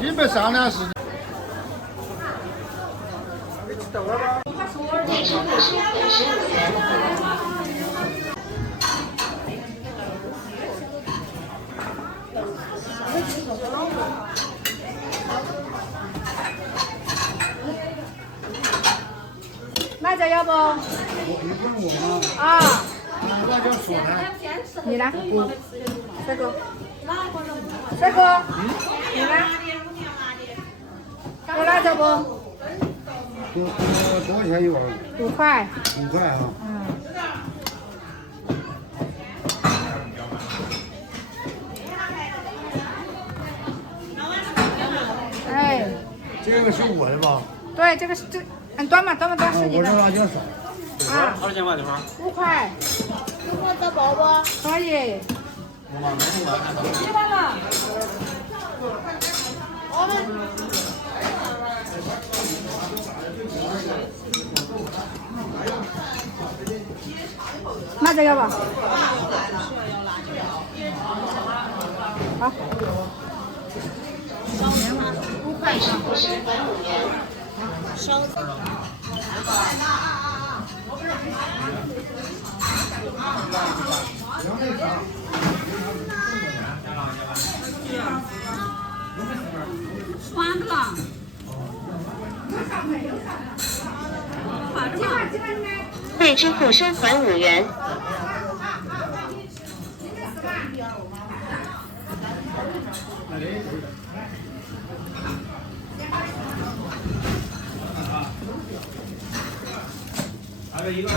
你们商量是。辣椒要不？啊。辣椒说呢？你呢？帅哥。帅哥。你呢？有辣椒不？多少钱一碗5块。5块啊。嗯。哎。这个是我的吧？对，这个是这，端嘛，是你的。我这辣椒少。啊。多少钱吧？这会儿5块。我的宝宝。可以。吃完了。辣椒要不？好。5块。烧。换个了。未支付收款5元。还有一个。